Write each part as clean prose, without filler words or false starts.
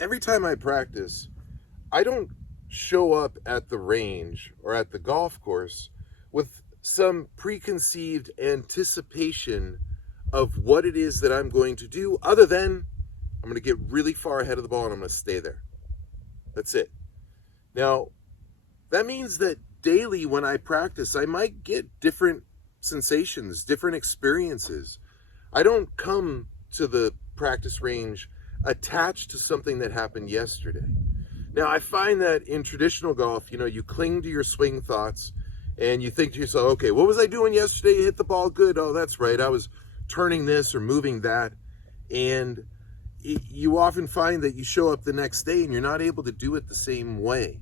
every time I practice, I don't show up at the range or at the golf course with some preconceived anticipation of what it is that I'm going to do, other than I'm going to get really far ahead of the ball and I'm going to stay there. That's it. Now, that means that daily when I practice, I might get different sensations, different experiences. I don't come to the practice range attached to something that happened yesterday. Now, I find that in traditional golf, you cling to your swing thoughts and you think to yourself, okay, what was I doing yesterday? Hit the ball good. Oh, that's right. I was turning this or moving that. And you often find that you show up the next day and you're not able to do it the same way.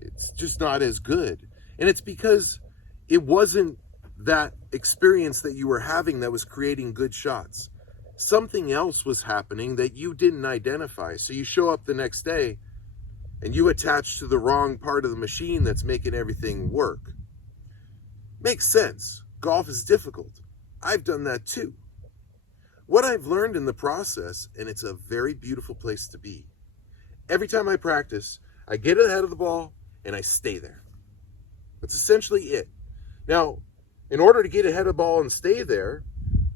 It's just not as good. And it's because it wasn't that experience that you were having that was creating good shots. Something else was happening that you didn't identify. So you show up the next day and you attach to the wrong part of the machine that's making everything work. Makes sense. Golf is difficult. I've done that too. What I've learned in the process, and it's a very beautiful place to be, every time I practice, I get ahead of the ball and I stay there. That's essentially it. Now, in order to get ahead of the ball and stay there,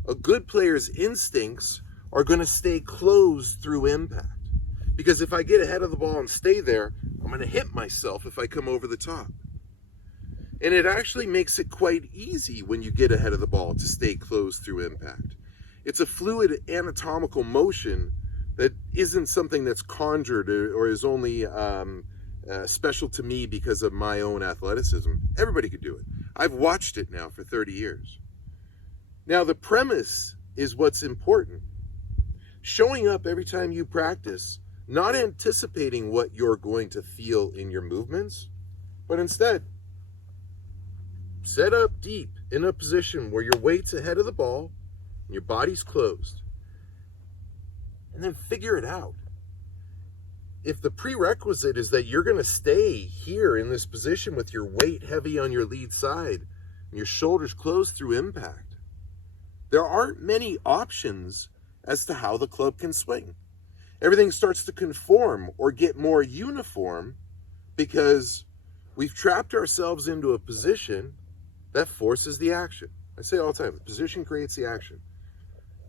a good player's instincts are going to stay closed through impact. Because if I get ahead of the ball and stay there, I'm going to hit myself if I come over the top. And it actually makes it quite easy when you get ahead of the ball to stay closed through impact. It's a fluid anatomical motion that isn't something that's conjured or is only special to me because of my own athleticism. Everybody could do it. I've watched it now for 30 years. Now, the premise is what's important. Showing up every time you practice, not anticipating what you're going to feel in your movements, but instead, set up deep in a position where your weight's ahead of the ball and your body's closed. And then figure it out. If the prerequisite is that you're going to stay here in this position with your weight heavy on your lead side and your shoulders closed through impact, there aren't many options as to how the club can swing. Everything starts to conform or get more uniform because we've trapped ourselves into a position that forces the action. I say all the time, the position creates the action.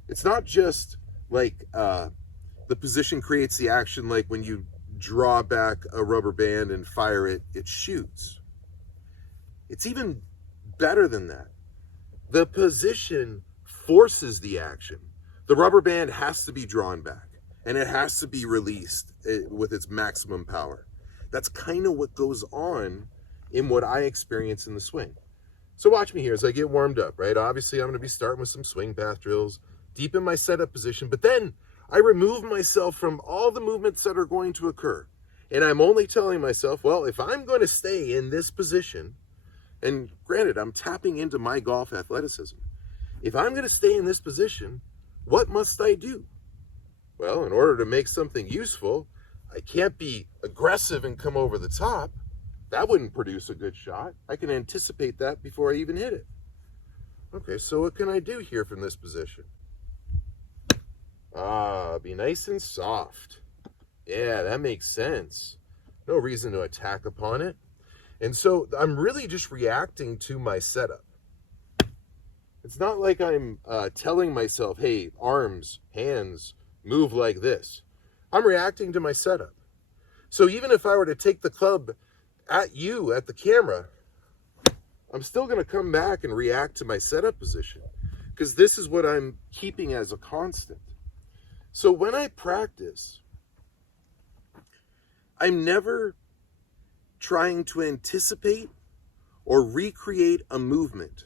It's not just like the position creates the action like when you draw back a rubber band and fire it, it shoots. It's even better than that. The position forces the action. The rubber band has to be drawn back and it has to be released with its maximum power. That's kind of what goes on in what I experience in the swing. So watch me here as I get warmed up, right? Obviously, I'm going to be starting with some swing path drills, deep in my setup position, but then I remove myself from all the movements that are going to occur. And I'm only telling myself, well, if I'm going to stay in this position, and granted, I'm tapping into my golf athleticism. If I'm going to stay in this position, what must I do? Well, in order to make something useful, I can't be aggressive and come over the top. That wouldn't produce a good shot. I can anticipate that before I even hit it. Okay, so what can I do here from this position? Be nice and soft. Yeah, that makes sense. No reason to attack upon it. And so I'm really just reacting to my setup. It's not like I'm telling myself, hey, arms, hands, move like this. I'm reacting to my setup. So even if I were to take the club at you, at the camera, I'm still going to come back and react to my setup position because this is what I'm keeping as a constant. So when I practice, I'm never trying to anticipate or recreate a movement.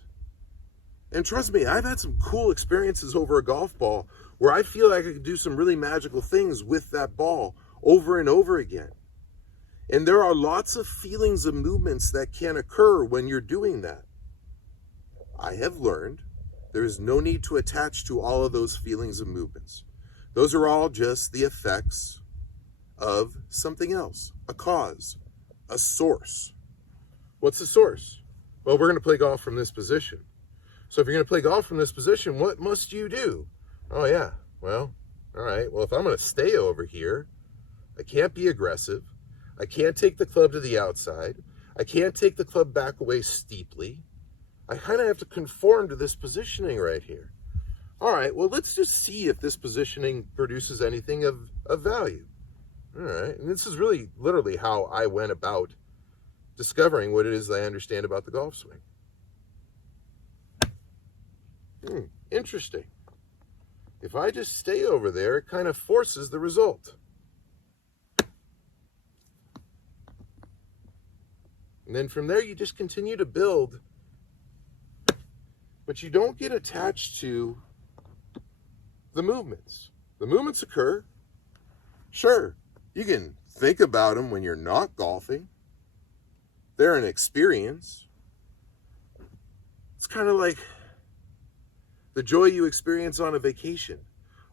And trust me, I've had some cool experiences over a golf ball where I feel like I could do some really magical things with that ball over and over again. And there are lots of feelings of movements that can occur when you're doing that. I have learned there is no need to attach to all of those feelings of movements. Those are all just the effects of something else, a cause, a source. What's the source? Well, we're going to play golf from this position. So if you're going to play golf from this position, what must you do? Oh yeah, well, all right. Well, if I'm going to stay over here, I can't be aggressive. I can't take the club to the outside. I can't take the club back away steeply. I kind of have to conform to this positioning right here. All right, well, let's just see if this positioning produces anything of value. All right, and this is really literally how I went about discovering what it is that I understand about the golf swing. Interesting. If I just stay over there, it kind of forces the result. And then from there, you just continue to build, but you don't get attached to the movements. The movements occur. Sure, you can think about them when you're not golfing. They're an experience. It's kind of like the joy you experience on a vacation.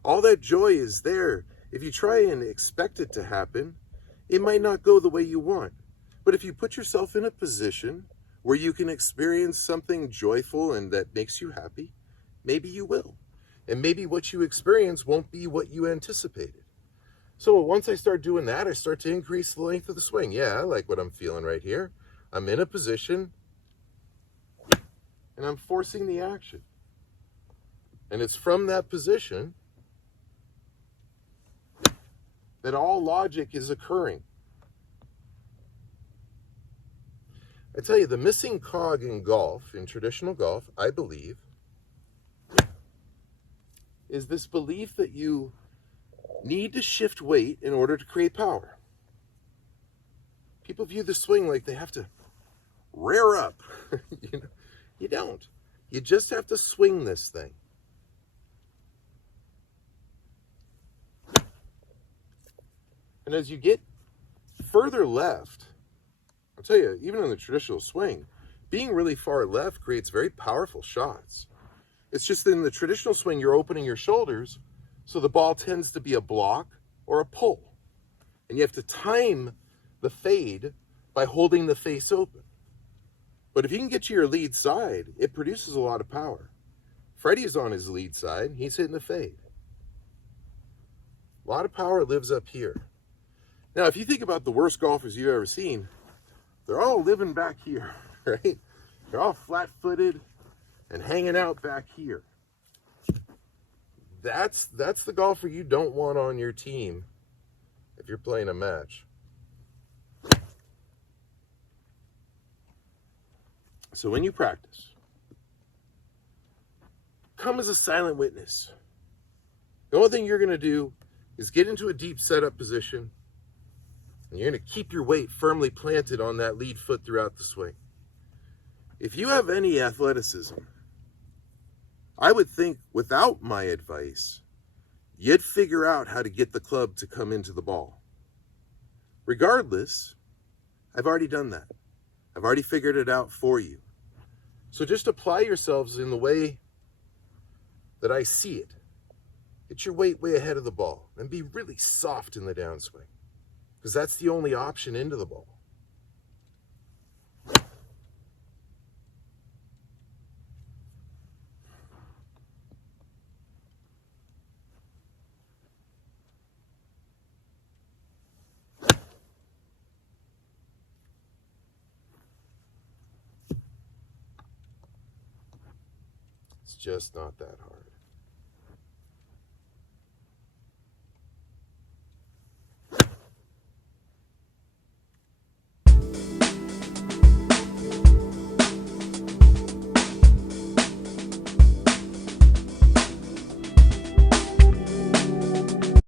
All that joy is there. If you try and expect it to happen, it might not go the way you want. But if you put yourself in a position where you can experience something joyful and that makes you happy, maybe you will. And maybe what you experience won't be what you anticipated. So once I start doing that, I start to increase the length of the swing. Yeah, I like what I'm feeling right here. I'm in a position and I'm forcing the action. And it's from that position that all logic is occurring. I tell you, the missing cog in golf, in traditional golf, I believe, is this belief that you need to shift weight in order to create power. People view the swing like they have to rear up. You don't. You just have to swing this thing. And as you get further left, I'll tell you, even in the traditional swing, being really far left creates very powerful shots. It's just that in the traditional swing, you're opening your shoulders, so the ball tends to be a block or a pull. And you have to time the fade by holding the face open. But if you can get to your lead side, it produces a lot of power. Freddie's on his lead side. He's hitting the fade. A lot of power lives up here. Now, if you think about the worst golfers you've ever seen, they're all living back here, right? They're all flat-footed and hanging out back here. That's the golfer you don't want on your team if you're playing a match. So when you practice, come as a silent witness. The only thing you're going to do is get into a deep setup position, and you're going to keep your weight firmly planted on that lead foot throughout the swing. If you have any athleticism, I would think without my advice, you'd figure out how to get the club to come into the ball. Regardless, I've already done that. I've already figured it out for you. So just apply yourselves in the way that I see it. Get your weight way ahead of the ball and be really soft in the downswing, because that's the only option into the ball. It's just not that hard.